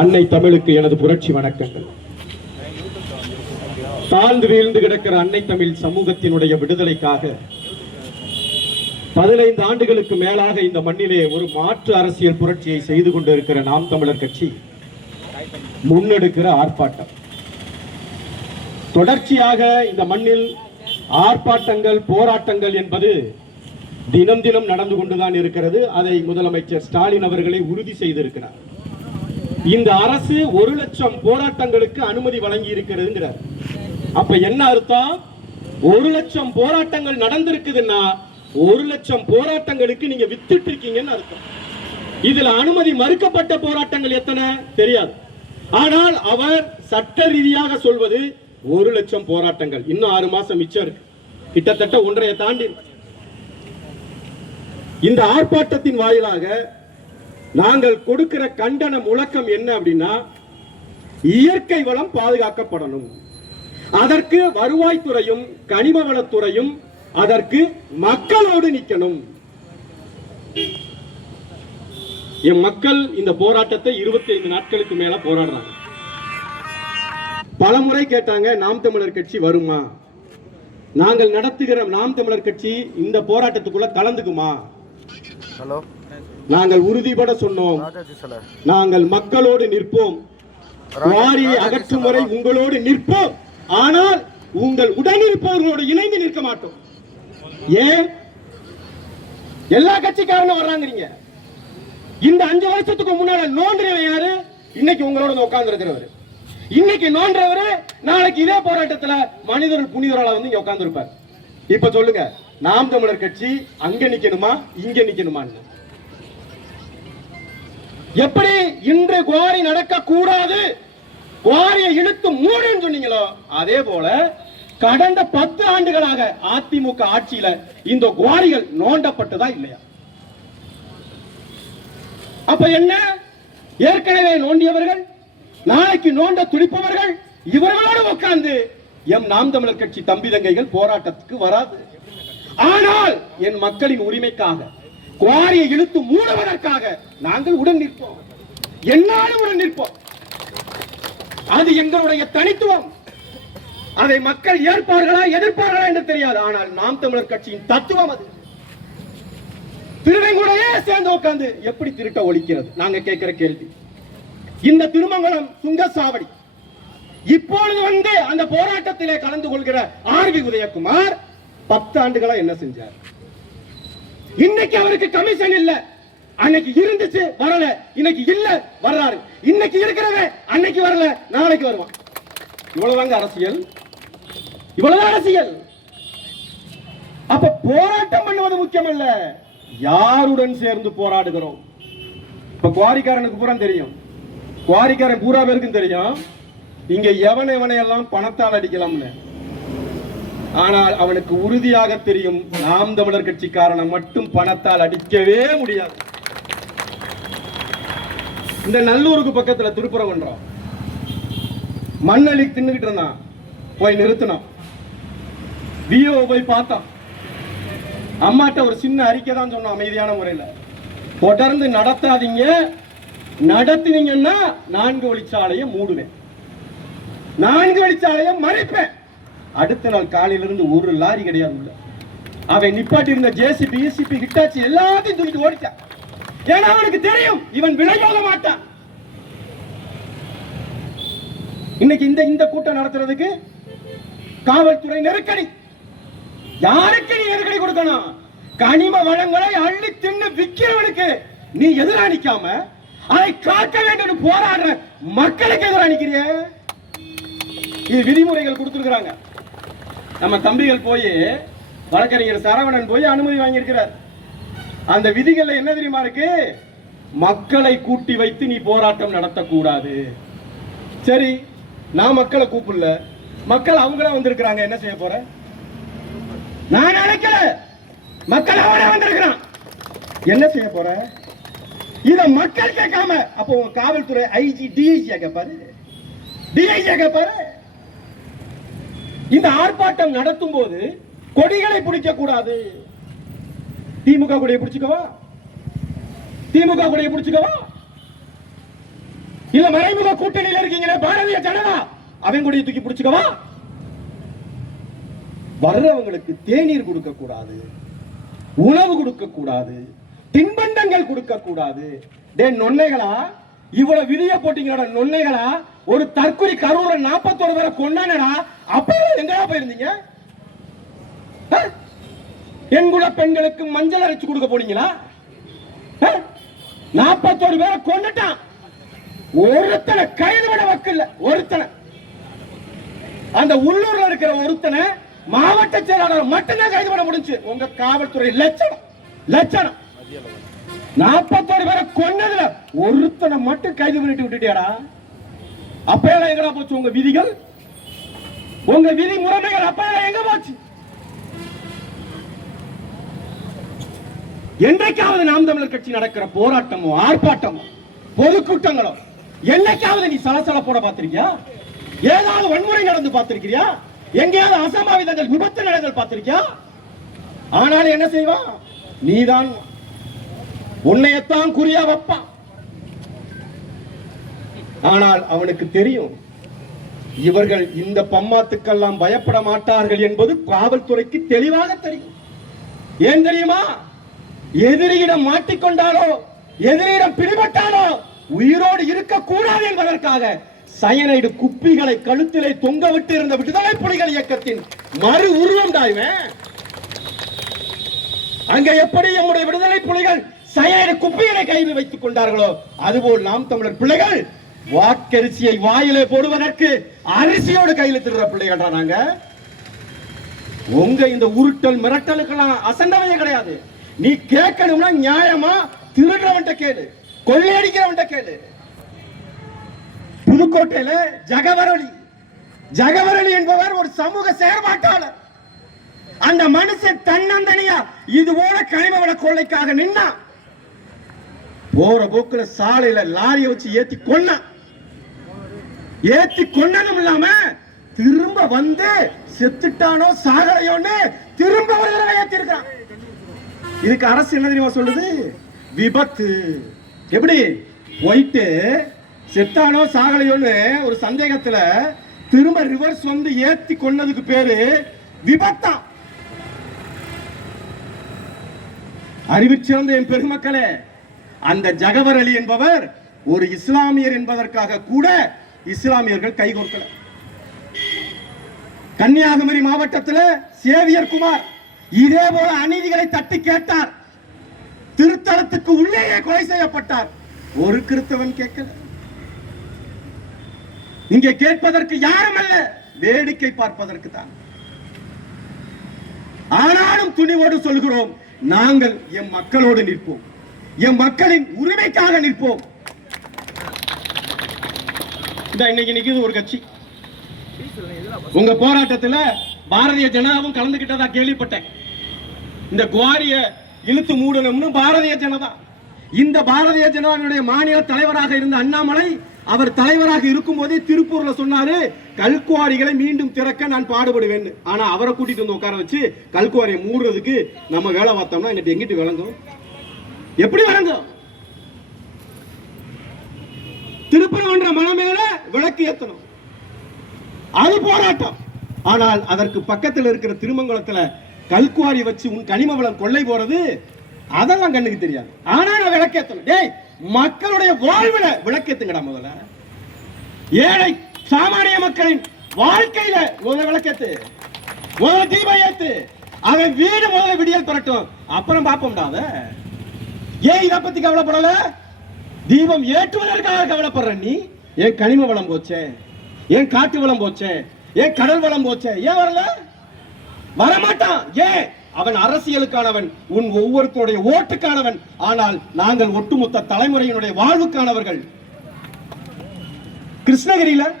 அன்னை தமிழுக்கு எனது புரட்சி வணக்கங்கள். தாழ்ந்து வீழ்ந்து கிடக்கிற அன்னை தமிழ் சமூகத்தினுடைய விடுதலைக்காக பதினைந்து ஆண்டுகளுக்கு மேலாக இந்த மண்ணிலே ஒரு மாற்று அரசியல் புரட்சியை செய்து கொண்டிருக்கிற நாம் தமிழர் கட்சி முன்னெடுக்கிற ஆர்ப்பாட்டம். தொடர்ச்சியாக இந்த மண்ணில் ஆர்ப்பாட்டங்கள் போராட்டங்கள் என்பது தினம் தினம் நடந்து கொண்டுதான் இருக்கிறது. அதை முதலமைச்சர் ஸ்டாலின் அவர்களை உறுதி செய்திருக்கிறார். இந்த அரசு ஒரு லட்சம் போராட்டங்களுக்கு அனுமதி வழங்கி இருக்கிறதுங்கிறார் அப்ப என்ன அர்த்தம்? ஒரு லட்சம் போராட்டங்கள் நடந்திருக்குதுன்னா ஒரு லட்சம் போராட்டங்களுக்கு நீங்க வித்துட்டு இருக்கீங்கன்னு அர்த்தம். இதுல அனுமதி மறுக்கப்பட்ட போராட்டங்கள் எத்தனை? தெரியாது. ஆனால் அவர் சட்ட ரீதியாக சொல்வது ஒரு லட்சம் போராட்டங்கள். இன்னும் ஆறு மாசம் மிச்சம் இருக்கு. கிட்டத்தட்ட ஒன்றைய தாண்டி இந்த ஆர்ப்பாட்டத்தின் வாயிலாக நாங்கள் கொடுக்கிற கண்டன முழக்கம் என்ன அப்படின்னா இயற்கை வளம் பாதுகாக்கப்படணும். அதற்கு வருவாய்த்துறையும் கனிம வளத்துறையும் அதற்கு மக்களோடு நிற்கணும் என் மக்கள் இந்த போராட்டத்தை 25 நாட்களுக்கு மேல போராடுறாங்க. பல முறை கேட்டாங்க நாம் தமிழர் கட்சி வருமா? நாங்கள் நடத்துகிற நாம் தமிழர் கட்சி இந்த போராட்டத்துக்குள்ள கலந்துக்குமா? ஹலோ. நாங்கள் உறுதிபட சொன்னோம். நாங்கள் மக்களோடு நிற்போம். குவாரியை அகற்றும் வரை உங்களோடு நிற்போம். ஆனால் உங்கள் உடனிருப்பவர்களோடு இணைந்து நிற்க மாட்டோம். ஏன்? எல்லா கட்சிக்காரனும் வர்றாங்கிறீங்க. இந்த அஞ்சு வருஷத்துக்கு முன்னால நோண்டுறவன் யாரு? இன்னைக்கு உங்களோட உட்கார்ந்து இருக்கிறவர் இன்னைக்கு நோன்றவரு நாளைக்கு இதே போராட்டத்துல மனிதர்கள் புனிதரால வந்து இங்க உட்கார்ந்து இருப்பார் இப்ப சொல்லுங்க நாம் தமிழர் கட்சி அங்க நிக்கணுமா இங்க நிக்கணுமான்னு. எப்படி இன்று குவாரி நடக்க கூடாது குவாரியை இழுத்து மூடுன்னு சொன்னீங்களோ அதே போல கடந்த பத்து ஆண்டுகளாக அதிமுக ஆட்சியில இந்த குவாரிகள் நோண்டப்பட்டதா இல்லையா? அப்ப என்ன? ஏற்கனவே நோண்டியவர்கள் நாளைக்கு நோண்ட துடிப்பவர்கள் இவர்களோடு உட்கார்ந்து எம் நாம் தமிழர் கட்சி தம்பி தங்கைகள் போராட்டத்துக்கு வராது. ஆனால் என் மக்களின் உரிமைக்காக குவாரியை இழுத்து மூடுவதற்காக நாங்கள் உடன் நிற்போம். என்னாலும் உடன் நிற்போம். அது எங்களுடைய தனித்துவம். அதை மக்கள் ஏற்பார்களா எதிர்ப்பார்களா என்று தெரியாது. ஆனால் நாம் தமிழர் கட்சியின் தத்துவம் அது. திருவெங்குடையே சேர்ந்து உட்கார்ந்து எப்படி திருட்ட ஒழிக்கிறது? நாங்க கேட்கிற கேள்வி. இந்த திருமங்கலம் சுங்கசாவடி இப்பொழுது வந்து அந்த போராட்டத்திலே கலந்து கொள்கிற ஆர்வி உதயகுமார் பத்து ஆண்டுகளா என்ன செஞ்சார்? இன்னைக்கு அவருக்கு கமிஷன் இல்ல. அன்னைக்கு இருந்துச்சு வரல. இன்னைக்கு இல்ல வர்றாரு. இன்னைக்கு இருக்கிறவன் அன்னைக்கு வரல நாளைக்கு வருவான். இவ்வளவுதாங்க அரசியல்? இவ்வளவுதான் அரசியல். அப்ப போராட்டம் பண்ணுவது முக்கியம் இல்ல யாருடன் சேர்ந்து போராடுகிறோம்? இப்ப குவாரிக்காரனுக்கு பூரா தெரியும். குவாரிக்காரன் பூரா பேருக்கும் தெரியும். இங்க எவன் எவனை எல்லாம் பணத்தால் அடிக்கலாம்னு. ஆனால் அவனுக்கு உறுதியாக தெரியும் நாம் தமிழர் கட்சிக்காரனை மட்டும் பணத்தால் அடிக்கவே முடியாது. இந்த நல்லூருக்கு பக்கத்துல திருப்புறவன்றோம் மண்ணளி தின்னுகிட்டு இருந்தான். போய் நிறுத்தினான் விஓ போய் பார்த்தான் அம்மாட்ட ஒரு சின்ன அறிக்கை தான் சொன்னோம் அமைதியான முறையில். தொடர்ந்து நடத்தாதீங்க. நடத்தினீங்கன்னா நான்கு வழிச்சாலையை மூடுவேன். நான்கு வழிச்சாலையை மறைப்பேன். அடுத்த நாள் காலையில இருந்து ஒரு லாரி கிடையாது உள்ள. அவன் நிப்பாட்டி இருந்த ஜேசிபி ஏசிபி ஹிட்டாச்சி எல்லாத்தையும் தூக்கிட்டு ஓடிட்டான். ஏன்னா அவனுக்கு தெரியும் இவன் விளையாட மாட்டான். இன்னைக்கு இந்த இந்த கூட்டம் நடத்துறதுக்கு காவல்துறை நெருக்கடி. யாருக்கு நீ நெருக்கடி கொடுக்கணும்? கனிம வளங்களை அள்ளி தின்னு விக்கிறவனுக்கு நீ எதிரா நிக்காம அதை காக்க வேண்டும் போராடுற மக்களுக்கு எதிரா நிக்கிறிய? இது விதிமுறைகள் கொடுத்துருக்குறாங்க. நம்ம தம்பிகள் போய் வழக்கறிஞர் சரவணன் போய் அனுமதி வாங்கியிருக்கிறார். அந்த விதிகள்ல என்ன தெரியுமா இருக்கு? மக்களை கூட்டி வைத்து நீ போராட்டம் நடத்தக்கூடாது. சரி நான் மக்களை கூப்பிடல. மக்கள் அவங்களா வந்திருக்கிறாங்க. என்ன செய்ய போற? நான் நினைக்கல மக்கள் அவனே வந்திருக்கிறான். என்ன செய்ய போற? இத மக்கள் கேட்காம அப்போ உங்க காவல்துறை ஐஜி டிஐஜி கேட்பாரு டிஐஜி கேட்பாரு இந்த ஆர்ப்பாட்டம் நடத்தும் போது கொடிகளை பிடிக்க கூடாது. திமுக கொடியை பிடிச்சுக்கவா? திமுக கொடியை பிடிச்சுக்கவா? இல்ல மறைமுக கூட்டணியில இருக்கீங்களே பாரதிய ஜனதா? அவன் கொடியை தூக்கி பிடிச்சுக்கவா? வர்றவங்களுக்கு தேநீர் கொடுக்க கூடாது. உணவு கொடுக்க கூடாது. தின்பண்டங்கள் கொடுக்க கூடாது. டே நொன்னைகளா இவ்வளவு விதிய போட்டீங்களா நொன்னைகளா ஒரு தற்கொலை கரூரை நாற்பத்தோரு பேரை கொண்டானடா அப்ப எங்கடா போயிருந்தீங்க? என் கூட பெண்களுக்கு மஞ்சள் அரைச்சு கொடுக்க போனீங்களா? நாற்பத்தோரு பேரை கொண்டுட்டான் ஒருத்தனை கைது பண்ண வக்கில்ல ஒருத்தனை. அந்த உள்ளூர்ல இருக்கிற ஒருத்தனை மாவட்ட செயலாளர் மட்டும்தான் கைது பண்ண முடிஞ்சு. உங்க காவல்துறை லட்சணம் லட்சணம். நாற்பத்தோரு பேரை கொன்னதுல ஒருத்தனை மட்டும் கைது பண்ணிட்டு விட்டுட்டியாடா? அப்ப எல்லாம் எங்கடா போச்சு உங்க விதிகள்? உங்க விதி முறைமைகள் அப்ப எங்க போச்சு? என்றைக்காவது நாம் தமிழர் கட்சி நடக்கிற போராட்டமோ ஆர்ப்பாட்டமோ பொதுக்கூட்டங்களோ என்னைக்காவது நீ சலசலப்போட பார்த்திருக்கியா? ஏதாவது வன்முறை நடந்து பார்த்திருக்கிறியா? எங்கேயாவது அசம்பாவிதங்கள் விபத்து நடந்தல் பார்த்திருக்கியா? ஆனால் என்ன செய்வான் நீதான் உன்னையத்தான் குறியா வைப்பான் ஆனால் அவனுக்கு தெரியும் இவர்கள் இந்த பம்மாத்துக்கெல்லாம் பயப்பட மாட்டார்கள் என்பது காவல்துறைக்கு தெளிவாக தெரியும். ஏன் தெரியுமா? எதிரியிடம் மாட்டிக்கொண்டாலோ எதிரியிடம் பிடிபட்டாலோ உயிரோடு இருக்கக்கூடாது என்பதற்காக சயனைடு குப்பிகளை கழுத்திலே தொங்க விட்டு இருந்த விடுதலை புலிகள் இயக்கத்தின் மறு உருவம் தாய்வன் அங்க எப்படி நம்முடைய விடுதலை புலிகள் சயனைடு குப்பிகளை கைவி வைத்துக் கொண்டார்களோ அதுபோல் நாம் தமிழர் பிள்ளைகள் வாக்கரிசியை வாயிலே போடுவதற்கு அரிசியோடு கையில திருற பிள்ளைகள்டா நாங்க. உங்க இந்த உருட்டல் மிரட்டலுக்கெல்லாம் அசண்டவையே கிடையாது. நீ கேட்கணும்னா நியாயமா திருடுறவன்ட்ட கேளு. கொள்ளையடிக்கிறவன்ட்ட கேளு. புதுக்கோட்டையில ஜகவரளி. ஜகவரளி என்பவர் ஒரு சமூக செயற்பாட்டாளர். அந்த மனுஷன் தன்னந்தனியா இது போல கனிமவள கொள்ளைக்காக நின்னா போற போக்குல சாலையில லாரியை வச்சு ஏத்தி கொன்னான். ஏத்தி கொண்டதும் இல்லாம திரும்ப வந்து செத்துட்டானோ சாகலையோன்னு திரும்ப ஒரு தடவை ஏத்தி இருக்கான் இதுக்கு அரசு என்ன தெரியுமா சொல்லுது? விபத்து. எப்படி? ஒயிட்டு செத்தானோ சாகலையோன்னு ஒரு சந்தேகத்துல திரும்ப ரிவர்ஸ் வந்து ஏத்தி கொன்னதுக்கு பேரு விபத்தா? அறிவிச்சிறந்த என் பெருமக்களே அந்த ஜகவர் அலி என்பவர் ஒரு இஸ்லாமியர் என்பதற்காக கூட இஸ்லாமியர்கள் கைகோர்க்கல கன்னியாகுமரி மாவட்டத்தில் சேவியர் குமார் இதே போல அநீதிகளை தட்டி கேட்டார். திருத்தலத்துக்கு உள்ளேயே கொலை செய்யப்பட்டார். ஒரு கிறிஸ்தவன் கேட்கல. இங்கே கேட்பதற்கு யாரும் அல்ல வேடிக்கை பார்ப்பதற்கு தான். ஆனாலும் துணிவோடு சொல்கிறோம் நாங்கள் எம் மக்களோடு நிற்போம். எம் மக்களின் உரிமைக்காக நிற்போம். இன்னைக்கு நிக்குது ஒரு கட்சி. உங்க போராட்டத்துல பாரதிய ஜனதாவும் கலந்துகிட்டதா கேள்விப்பட்டேன். இந்த குவாரிய இழுத்து மூடணும்னு பாரதிய ஜனதா. இந்த பாரதிய ஜனதாவினுடைய மாநில தலைவராக இருந்த அண்ணாமலை அவர் தலைவராக இருக்கும் போதே திருப்பூர்ல சொன்னாரு கல்குவாரிகளை மீண்டும் திறக்க நான் பாடுபடுவேன் ஆனா அவரை கூட்டிட்டு வந்து உட்கார வச்சு கல்குவாரியை மூடுறதுக்கு நம்ம வேலை பார்த்தோம்னா எங்கிட்ட எங்கிட்டு விளங்கும்? எப்படி விளங்கும்? திருப்பரங்குன்ற மனமேல விளக்கு ஏத்தணும். அது போராட்டம். ஆனால் அதற்கு பக்கத்தில் இருக்கிற திருமங்கலத்துல கல்குவாரி வச்சு உன் கனிம வளம் கொள்ளை போறது அதெல்லாம் கண்ணுக்கு தெரியாது. ஆனா நான் விளக்கேத்தணும் டேய் மக்களுடைய வாழ்வுல விளக்கேத்துங்கடா முதல்ல. ஏழை சாமானிய மக்களின் வாழ்க்கையில முதல்ல விளக்கேத்து முதல்ல தீபம் ஏத்து. அவன் வீடு முதல்ல விடியல் பெறட்டும் அப்புறம் பார்ப்போம்டா அதை. ஏன் இத பத்தி கவலைப்படலை? தீபம் ஏற்றுவதற்காக கவலைப்படுற நீ? ஏன் கனிம வளம் போச்சே? ஏன் காட்டு வளம் போச்சே? ஏன் கடல் வளம் போச்சே? ஏன் வரல? வரமாட்டான். ஏன்? அவன் அரசியலுக்கானவன் உன் ஒவ்வொருத்தருடைய ஓட்டுக்கானவன். ஆனால் நாங்கள் ஒட்டுமொத்த தலைமுறையினுடைய வாழ்வுக்கானவர்கள். கிருஷ்ணகிரியில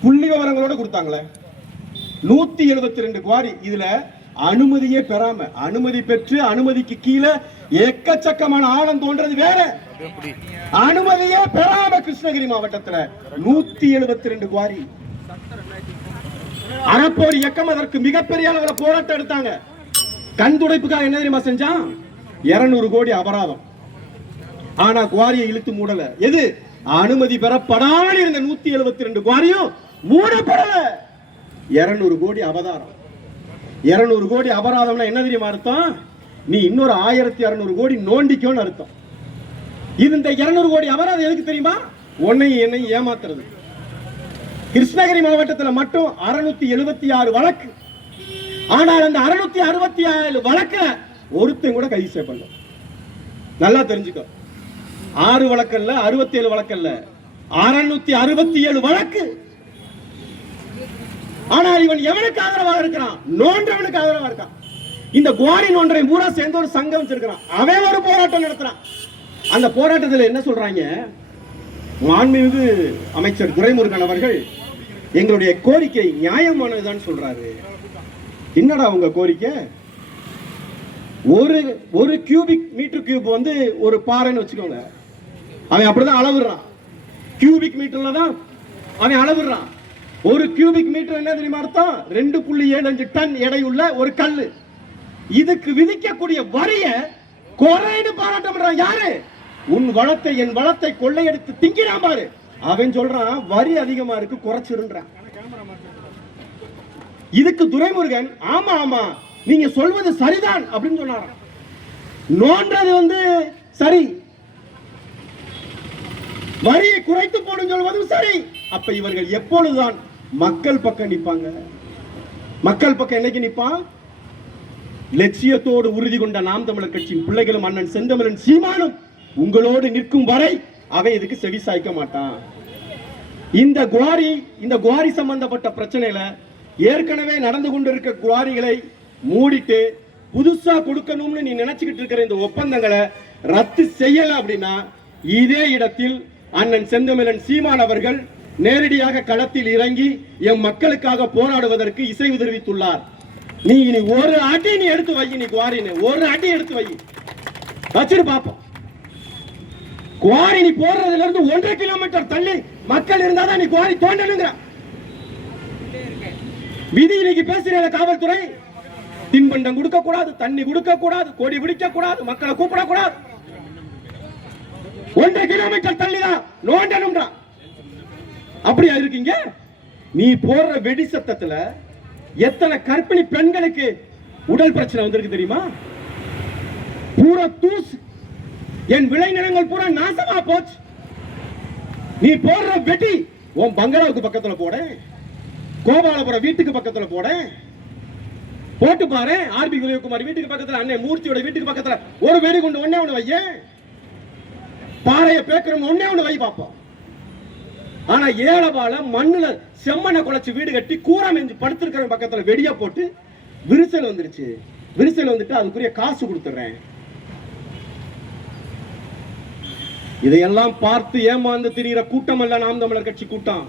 புள்ளி விவரங்களோட கொடுத்தாங்களே. நூத்தி எழுபத்தி ரெண்டு குவாரி. இதுல அனுமதியே பெறாம அனுமதி பெற்று அனுமதிக்கு கீழே எக்கச்சக்கமான ஆழம் தோன்றது வேற. அனுமதியே பெறாம கிருஷ்ணகிரி மாவட்டத்துல நூத்தி எழுபத்தி ரெண்டு குவாரி. அறப்போர் இயக்கம் அதற்கு மிகப்பெரிய அளவில் போராட்டம் எடுத்தாங்க. கண் துடைப்புக்காக என்ன தெரியுமா செஞ்சான்? இருநூறு கோடி அபராதம். ஆனா குவாரியை இழுத்து மூடல. எது? அனுமதி பெறப்படாமல் இருந்த நூத்தி எழுபத்தி ரெண்டு குவாரியும் மூடப்படல. இருநூறு கோடி அபதாரம் இரநூறு கோடி அபராதம்னா என்ன தெரியுமா அர்த்தம்? நீ இன்னொரு ஆயிரத்தி இரநூறு கோடி நோண்டிக்கோன்னு அர்த்தம். இது இந்த இரநூறு கோடி அபராதம் எதுக்கு தெரியுமா? உன்னையும் என்னையும் ஏமாத்துறது. கிருஷ்ணகிரி மாவட்டத்தில் மட்டும் அறுநூத்தி எழுபத்தி ஆறு வழக்கு. ஆனால் அந்த அறுநூத்தி அறுபத்தி ஏழு வழக்கில் ஒருத்தன் கூட கைது செய்யப்படல. நல்லா தெரிஞ்சுக்கோ. ஆறு வழக்கல்ல அறுபத்தி ஏழு வழக்கல்ல. அறுநூத்தி அறுபத்தி ஏழு வழக்கு. ஆனால் இவன் எவனுக்கு ஆதரவாக இருக்கிறான்? நோன்றவனுக்கு ஆதரவாக இருக்கான். இந்த குவாரி நோன்றை பூரா சேர்ந்து ஒரு சங்கம் வச்சிருக்கிறான். அவன் ஒரு போராட்டம் நடத்துறான். அந்த போராட்டத்தில் என்ன சொல்றாங்க? மாண்புமிகு அமைச்சர் துரைமுருகன் அவர்கள் எங்களுடைய கோரிக்கை நியாயமானதுதான் சொல்றாரு. என்னடா உங்க கோரிக்கை? ஒரு ஒரு கியூபிக் மீட்டர் கியூப் வந்து ஒரு பாறைன்னு வச்சுக்கோங்க. அவன் அப்படிதான் அளவுறான் கியூபிக் மீட்டர்ல தான் அவன் அளவுறான் ஒரு கியூபிக் மீட்டர் என்ன தெரியுமா அர்த்தம்? ரெண்டு புள்ளி ஏழு அஞ்சு டன் எடையுள்ள ஒரு கல் இதுக்கு விதிக்கக்கூடிய வரிய குறைன்னு பாராட்டம் பண்றான் யாரு? உன் வளத்தை என் வளத்தை கொள்ளையடித்து திங்கிறான் பாரு. அவன் சொல்றான் வரி அதிகமா இருக்கு குறைச்சிருன்றான். இதுக்கு துரைமுருகன் ஆமா ஆமா நீங்க சொல்வது சரிதான் அப்படின்னு சொன்னாராம். நோன்றது வந்து சரி. வரியை குறைத்து போடும் சொல்வதும் சரி. அப்ப இவர்கள் எப்பொழுதுதான் மக்கள் பக்கம் நிற்பாங்க. மக்கள் பக்கம் என்னைக்கு நிற்பான் லட்சியத்தோடு உறுதி கொண்ட நாம் தமிழர் கட்சியின் பிள்ளைகளும் அண்ணன் செந்தமிழன் சீமானும் உங்களோடு நிற்கும் வரை அவன் இதுக்கு செவி சாய்க்க மாட்டான். இந்த குவாரி இந்த குவாரி சம்பந்தப்பட்ட பிரச்சனையில ஏற்கனவே நடந்து கொண்டிருக்க குவாரிகளை மூடிட்டு புதுசா கொடுக்கணும்னு நீ நினைச்சுக்கிட்டு இருக்கிற இந்த ஒப்பந்தங்களை ரத்து செய்யல அப்படின்னா இதே இடத்தில் அண்ணன் செந்தமிழன் சீமான் அவர்கள் நேரடியாக களத்தில் இறங்கி எம் மக்களுக்காக போராடுவதற்கு இசைவு தெரிவித்துள்ளார் நீ இனி ஒரு அடி நீ எடுத்து வை நீ. குவாரின்னு ஒரு அடி எடுத்து வை. வச்சிரு பாப்போம் குவாரி நீ போடுறதுல இருந்து ஒன்றரை கிலோமீட்டர் தள்ளி மக்கள் இருந்தாதான் நீ குவாரி தோண்டணுங்கிற. விதி இன்னைக்கு பேசுறீங்க காவல்துறை? தின்பண்டம் கொடுக்க கூடாது தண்ணி கொடுக்க கூடாது கொடி பிடிக்க கூடாது மக்களை கூப்பிட கூடாது ஒன்றரை கிலோமீட்டர் தள்ளிதான் நோண்டணும்டா. அப்படியா இருக்கீங்க? நீ போடுற வெடி சத்தத்துல எத்தனை கற்பிணி பெண்களுக்கு உடல் பிரச்சனை வந்திருக்கு தெரியுமா? பூரா தூசு. என் விளைநிலங்கள் பூரா நாசமா போச்சு. நீ போடுற வெட்டி உன் பங்களாவுக்கு பக்கத்துல போட. கோபாலபுரம் வீட்டுக்கு பக்கத்துல போட. போட்டு பாரு. ஆர்பி உதயகுமார் வீட்டுக்கு பக்கத்துல அண்ணன் மூர்த்தியோட வீட்டுக்கு பக்கத்துல ஒரு வெடி கொண்டு ஒன்னே ஒண்ணு வைய. பாறைய பேக்கிறவங்க ஒன்னே ஒண்ணு வை பார்ப்போம் ஆனா ஏழபால மண்ணுல செம்மண்ணை குழைச்சு வீடு கட்டி கூரை மெஞ்சு படுத்திருக்கிற பக்கத்துல வெடியா போட்டு விரிசல் வந்துருச்சு. விரிசல் வந்துட்டு அதுக்குரிய காசு கொடுத்துறேன். இதையெல்லாம் பார்த்து ஏமாந்து திரிகிற கூட்டம் அல்ல நாம் தமிழர் கட்சி கூட்டம்.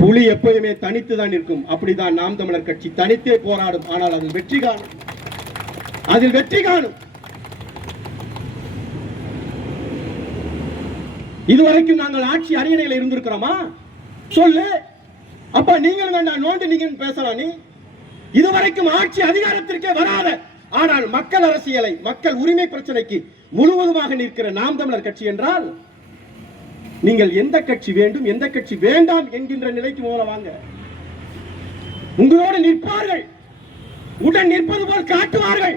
புலி எப்பயுமே தனித்து தான் இருக்கும் அப்படிதான் நாம் தமிழர் கட்சி தனித்தே போராடும். ஆனால் அதில் வெற்றி காணும். அதில் வெற்றி காணும். இதுவரைக்கும் நாங்கள் ஆட்சி அரியணையில் இருந்திருக்கிறோமா? சொல்லு. அப்ப நீங்கள் வேண்டாம் நோண்டி நீங்க பேசலாம் நீ. இதுவரைக்கும் ஆட்சி அதிகாரத்திற்கே வராத. ஆனால் மக்கள் அரசியலை மக்கள் உரிமை பிரச்சனைக்கு முழுவதுமாக நிற்கிற நாம் தமிழர் கட்சி என்றால் நீங்கள் எந்த கட்சி வேண்டும் எந்த கட்சி வேண்டாம் என்கின்ற நிலைக்கு முதல்ல வாங்க. உங்களோடு நிற்பார்கள். உடன் நிற்பது போல் காட்டுவார்கள்.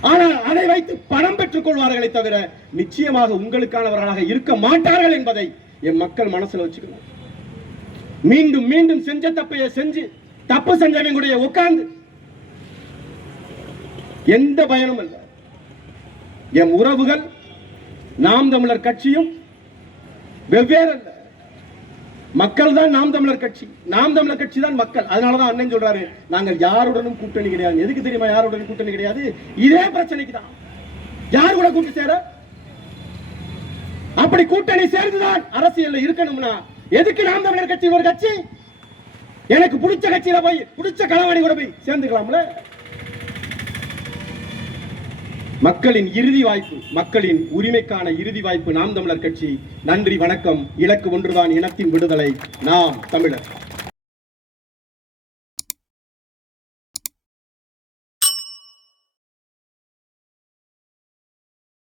ஆனால் அதை வைத்து பணம் பெற்றுக் கொள்வார்களே தவிர நிச்சயமாக உங்களுக்கானவர்களாக இருக்க மாட்டார்கள் என்பதை என் மக்கள் மனசுல வச்சுக்கணும். மீண்டும் மீண்டும் செஞ்ச தப்பைய செஞ்சு தப்பு செஞ்சவங்க கூட உட்கார்ந்து எந்த பயனும் இல்லை. என் உறவுகள் நாம் தமிழர் கட்சியும் வெவ்வேறு அல்ல மக்கள் தான் நாம் தமிழர் கட்சி. நாம் தமிழர் கட்சி தான் மக்கள். அதனாலதான் அண்ணன் சொல்றாரு நாங்கள் யாருடனும் கூட்டணி கிடையாது. எதுக்கு தெரியுமா யாருடனும் கூட்டணி கிடையாது? இதே பிரச்சனைக்கு தான் யார் கூட கூட்டி சேர? அப்படி கூட்டணி சேர்ந்துதான் அரசியல் இருக்கணும்னா எதுக்கு நாம் தமிழர் கட்சி ஒரு கட்சி? எனக்கு பிடிச்ச கட்சியில போய் பிடிச்ச களவாணி கூட போய் சேர்ந்துக்கலாம்ல? மக்களின் இறுதி வாய்ப்பு மக்களின் உரிமைக்கான இறுதி வாய்ப்பு நாம் தமிழர் கட்சி. நன்றி வணக்கம். இலக்கு ஒன்றுதான் இனத்தின் விடுதலை. நாம் தமிழர்.